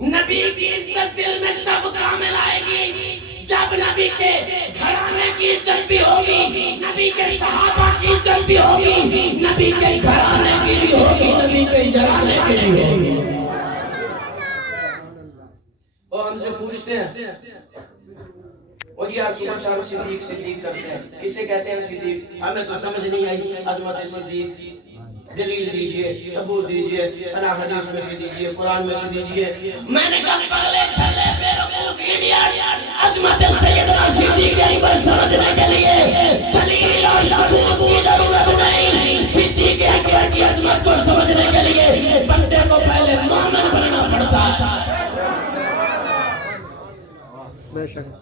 نبی کی عزت دل میں تب کامل آئے گی جب نبی کے گھرانے کی عزت بھی ہوگی، نبی کے صحابہ کی عزت بھی ہوگی، نبی کے گھرانے کی بھی ہوگی، نبی کے گھرانے کی بھی ہوگی۔ اور ہم سے پوچھتے ہیں اور یہ آپ صبح شام صدیق صدیق کرتے ہیں، کسے کہتے ہیں صدیق؟ ہمیں تو سمجھ نہیں آئی عظمت صدیق، دلیل دیجئے، ثبوت دیجئے، فلاں حدیث میں سے دیجئے، قرآن میں سے دیجئے۔ میں نے کہا پگلے چھلے بے وقوف ایڈیٹ، عظمت سیدنا صدیق اکبر سمجھنے کے لیے دلیل اور ثبوت کی ضرورت نہیں، صدیق اکبر کی عظمت کو سمجھنے کے لیے بندے کو پہلے مومن بننا پڑتا ہے۔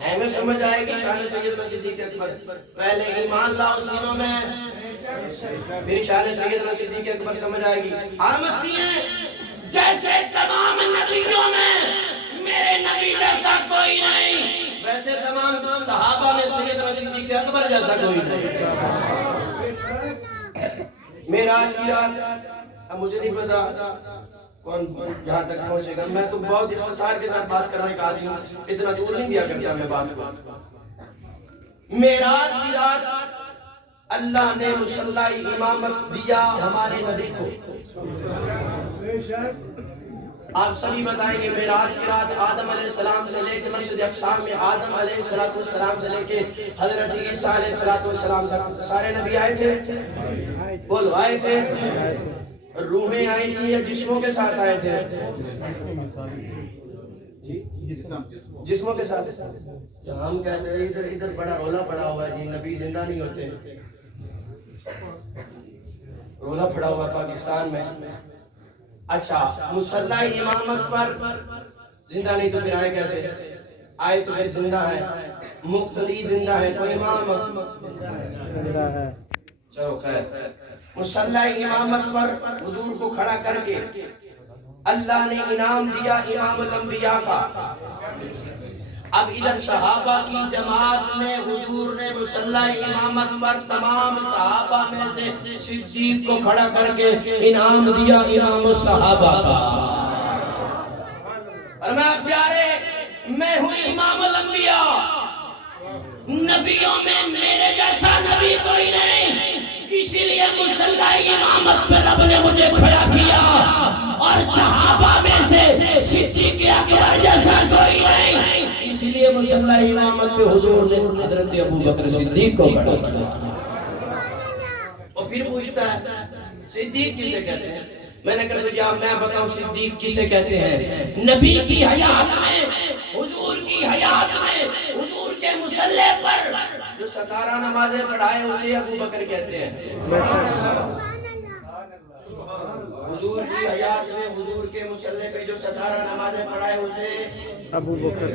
اہمیں سمجھ آئے گی شان سیدنا صدیق اکبر، پہلے ایمان لاؤ سینوں میں، پھر شان سیدنا صدیق اکبر سمجھ آئے گی۔ ہم مستی ہیں جیسے تمام نبیوں میں میرے نبی جیسا کوئی نہیں، ویسے تمام صحابہ میں سیدنا صدیق اکبر جیسا کوئی نہیں۔ معراج کی رات، اب مجھے نہیں پتا کون یہاں تک پہنچے گا، میں تو بہت اختصار کے ساتھ بات کرنے کا عادی ہوں، اتنا دور نہیں دیا کرتا میں بات کو۔ معراج کی رات اللہ نے مصلی امامت دیا ہمارے نبی کو۔ آپ سبھی بتائیں گے معراج کی رات آدم علیہ السلام سے لے کے مسجد اقصی میں آدم علیہ السلام سے لے کے حضرت عیسیٰ علیہ السلام تک سارے نبی آئے تھے؟ بولو آئے تھے؟ روحیں آئی تھی یا جسموں کے ساتھ آئے تھے؟ جسموں کے ساتھ۔ ہم کہتے ہیں ادھر بڑا رولا پڑا ہوا ہے جی، نبی زندہ نہیں ہوتے، رولا پڑا ہوا پاکستان میں۔ اچھا مصلی امامت پر زندہ نہیں تو پھر آئے کیسے؟ آئے تو پھر زندہ ہے، مقتدی زندہ ہے تو امام زندہ ہے۔ چلو خیر، مصلی امامت پر حضور کو کھڑا کر کے اللہ نے انعام دیا امام الانبیاء کا۔ اب ادھر صحابہ کی جماعت میں حضور نے مصلی امامت پر تمام صحابہ میں سے صدیق کو کھڑا کر کے انعام دیا امام الصحابہ کا۔ اور میں پیارے، میں ہوں امام الانبیاء، نبیوں میں میرے جیسا نبی کوئی نہیں، اسی لیے مصلی امامت پہ رب نے مجھے کھڑا کیا، اور صحابہ میں سے صدیق اکبر جیسا کوئی نہیں، اس لیے مصلی امامت پہ حضور نے حضرت ابو بکر صدیق کو کھڑا کیا۔ اور پھر پوچھتا ہے صدیق کسے کہتے ہیں؟ میں نے کہا جا میں بتاؤں صدیق کسے کہتے ہیں؟ نبی کی حیات میں، حضور کی حیات میں، حضور کے مصلی پر جو 17 نمازیں پڑھائے اسے ابو بکر کہتے ہیں۔ حضور کی حیات میں حضور کے مصلی پہ جو 17 نمازیں پڑھائے اسے ابو بکر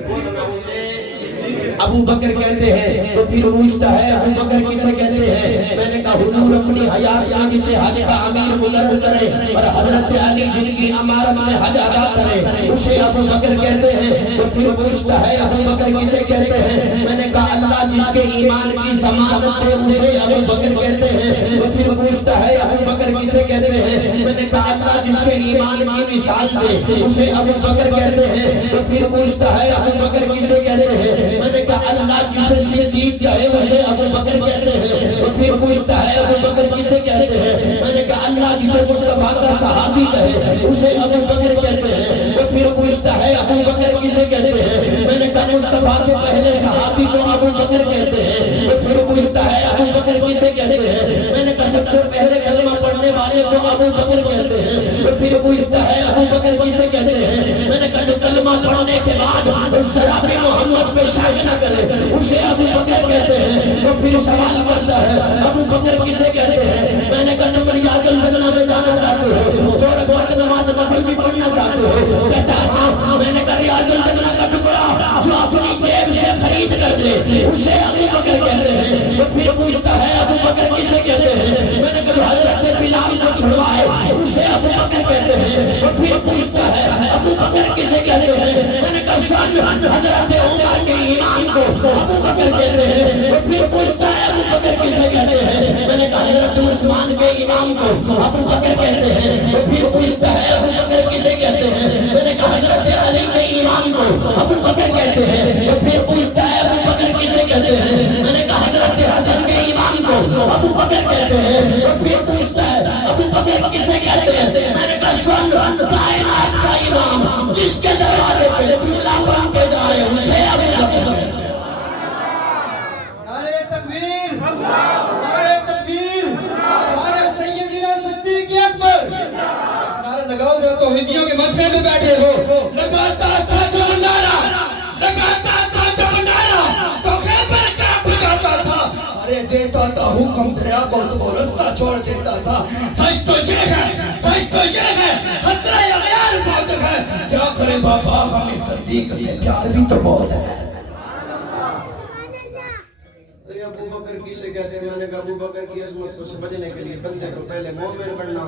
کہتے ہیں۔ تو پھر پوچھتا ہے ابو بکر کسے کہتے ہیں؟ میں نے کہا حضور اپنی حیات میں جسے حج کا امیر مقرر کرے اور حضرت علی جن کی امارت میں حج ادا کرے اسے ابو بکر کہتے ہیں۔ تو پھر پوچھتا ہے ابو بکر کسے کہتے ہیں؟ میں نے کہا اللہ جس کے ایمان کی ضمانت دے اسے ابو بکر کہتے ہیں۔ تو پھر پوچھتا ہے ابو بکر کسے کہتے ہیں؟ میں نے کہا اللہ جس کے ایمان کی مثال دے اسے ابو بکر کہتے ہیں۔ تو پھر پوچھتا ہے ابو بکر کسے کہتے ہیں؟ میں نے کہا اللہ جسے صدیق کہے اسے ابو بکر کہتے ہیں۔ تو پھر پوچھتا ہے ابو بکر کسے کہتے ہیں؟ میں نے کہا اللہ جسے مصطفیٰ کا صحابی کہے اسے ابو بکر کہتے ہیں۔ تو پھر پوچھتا ہے ابو بکر کسے کہتے ہیں؟ میں نے کہا مصطفیٰ کے پہلے صحابی کو ابو بکر کہتے ہیں۔ تو پھر پوچھتا ہے ابو بکر کسے کہتے ہیں؟ میں نے کہا سب سے پہلے کلمہ پڑھنے والے کو ابو بکر کہتے ہیں۔ تو پھر پوچھتا ہے ابو بکر کسے کہتے ہیں؟ میں نے کہا جو کلمہ پڑھنے کے بعد شراب محمد پہ شائع نہ کرے اسے ابو بکر کہتے ہیں۔ تو پھر سوال کرتا ہے ابو بکر کسے کہتے ہیں؟ میں نے کہا نمبر یاد الجنہ میں جانا چاہتے ہو، دو رکعت نماز نفل بھی پڑھنا چاہتے ہو؟ کہتا ہے ہاں۔ میں نے کہا ریاض الجنہ کا ٹکڑا جو اپنی جیب سے خرید کر دے اسے ابو بکر کہتے ہیں۔ تو پھر پوچھتا ہے ابو بکر کسے کہتے ہیں؟ میں نے کہا حضرت بلال کو چھڑوائے اسے ابو بکر کہتے ہیں۔ تو پھر پوچھتا ہے ابو بکر کسے کہتے ہیں؟ میں نے کہا سن حضرت عمر کے ایمان کو ابو بکر کہتے ہیں. وہ پھر پوچھتا ہے ابو بکر کسے کہتے ہیں؟ میں نے کہا حضرت عثمان کے ایمان کو ابو بکر کہتے ہیں. وہ پھر پوچھتا ہے ابو بکر کسے کہتے ہیں؟ میں نے کہا حضرت علی کے ایمان کو ابو بکر کہتے ہیں. وہ پھر پوچھتا ہے ابو بکر کسے کہتے ہیں؟ میں نے کہا حضرت حسن کے ایمان کو ابو بکر کہتے ہیں. وہ پھر پوچھتا ہے ابو بکر کسے کہتے ہیں؟ میں نے کہا سن کائنات کا امام جس کے دروازے پہ دلہ بن کے جائے اسے ابو بکر. نعرہ تکبیر، نعرہ تکبیر، نعرہ سیدنا صدیق اکبر. نعرہ لگاؤ جو توحیدیوں کے مجمع میں بیٹھے ہو. لگاتا تھا جب نعرہ، لگاتا تھا جب نعرہ تو خیبر کانپ جاتا تھا. ارے دیتا تھا حکم دریا کو تو وہ رستہ چھوڑ دیتا تھا. سچ تو یہ ہے، سچ تو یہ ہے، خطرہ اغیار موت ہے. کیا کرے بابا ہمیں صدیق سے پیار بھی تو بہت ہے. ابو بکر کسے کہتے ہیں؟ میں نے کہا ابو بکر کی عظمت کو سمجھنے کے لیے بندے کو پہلے مومن بننا.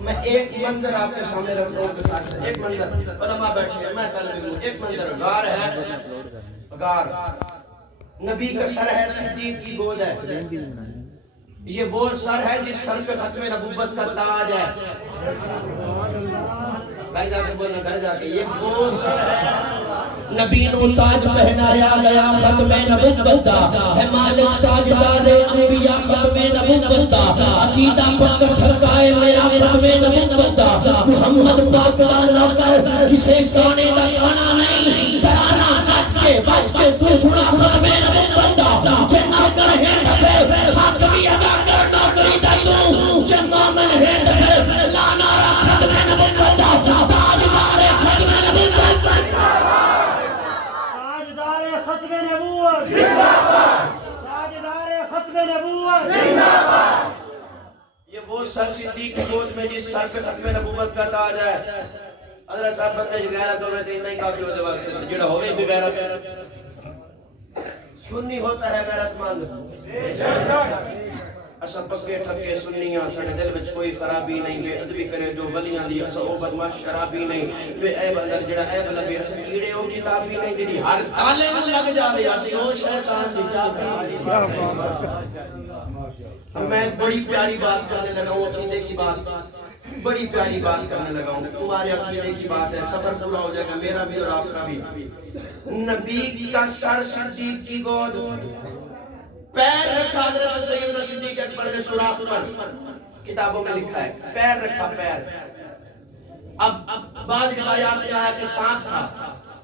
میں ایک منظر آپ کے سامنے رکھتا ہوں کے ساتھ. ایک منظر علماء بیٹھے ہیں، میں طالب علم. ایک منظر غار ہے، غار نبی کا سر ہے، صدیق کی گود ہے. یہ وہ سر ہے جس سر پہ ختم نبوت کا تاج ہے. گھر جا کے بولنا، گھر جا کے یہ وہ سر ہے. نبی نو تاج پہنایا گیا ختم نبوت دا ہے. مالک تاجدار انبیاء ختم نبوت دا. عقیدہ پکر ٹھکائے میرا ختم نبوت دا. محمد پاک دا نوکر کسے سونے دا کھانا نہیں. ترانا نچ کے بچ کے تو سنا ختم نبوت دا. جے نوکر ہے ڈھے حق بھی ادا کر نوکری دا تو. جے مومن ہے ڈھے لا نارا ختم نبوت دا. تاجدار ختم نبوت دا. ختم نبوت زندہ باد، تاجدار ختم نبوت زندہ باد. یہ وہ سر صدیق کی گود میں جس سر پہ ختم نبوت کا تاج ہے. حضرت صاحب بندے جو غیرت ہوئے تھے نہیں کافی ہوتے واسطے جڑا ہوئے بھی غیرت سنی ہوتا ہے غیرت مند. اسا پکے ٹھکے سنیاں ساڈے دل وچ کوئی خرابی نہیں. بے ادبی کرے جو ولیاں دی اسا او بدماش شرابی نہیں. بے عیب اندر جڑا عیب لبے اس کیڑے او کتابی نہیں. جڑی ہر تالے نوں لگ جاوے اسی او شیطان دی چابی. میں بڑی پیاری بات کرنے لگا ہوں، عقیدے کی بات، بڑی پیاری بات کرنے لگا ہوں. تمہارے عقیدے کی بات ہے، سفر پورا ہو جائے گا میرا بھی اور آپ کا بھی. نبی کا سر صدیق کی گود، پیر رکھا حضرت سیدنا صدیق اکبر نے سوراخ پر. کتابوں میں لکھا ہے پیر رکھا، پیر. اب بعض روایات میں آیا کہ سانپ تھا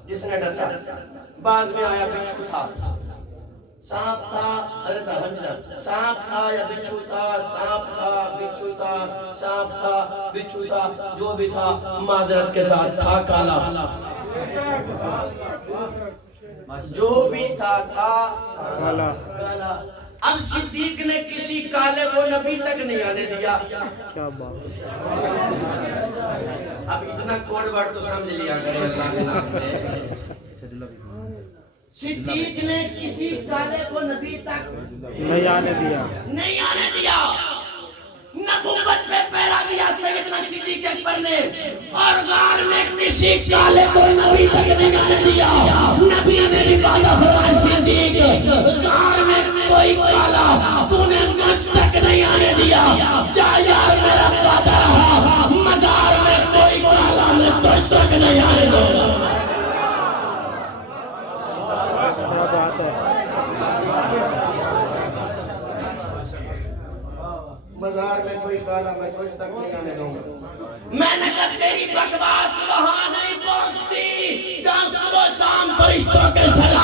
جس نے ڈسا، بعض میں آیا بچھو تھا. سانپ تھا حضرت صاحب، سانپ تھا یا بچھو تھا، سانپ تھا بچھو تھا، سانپ تھا بچھو تھا، جو بھی تھا معذرت کے ساتھ تھا کالا. جو بھی تھا کالا. اب صدیق نے کسی کالے کو نبی تک نہیں آنے دیا. اب اتنا کوڈ ورڈ تو سمجھ لیا کرے اللہ کے نام پہ. صدیق نے کسی کالے کو نبی تک نہیں آنے دیا. نبوت پہ پیرا دیا سیدنا صدیق اکبر نے. اور غار میں کسی کالے کو نبی تک نہیں آنے دیا. نبی نے بھی وعدہ فرمایا صدیق غار میں کوئی کالا تو نے مجھ تک نہیں آنے دیا. جا یار میرا وعدہ رہا، مزار میں کوئی کالا میں تجھ تک نہیں آنے دوں گا. کیا بات ہے. مزار میں کوئی کالا میں تجھ تک نہیں آنے دوں گا. میں نے کہا تیری بکواس وہاں نہیں پہنچتی جہاں صبح شام فرشتوں کے سر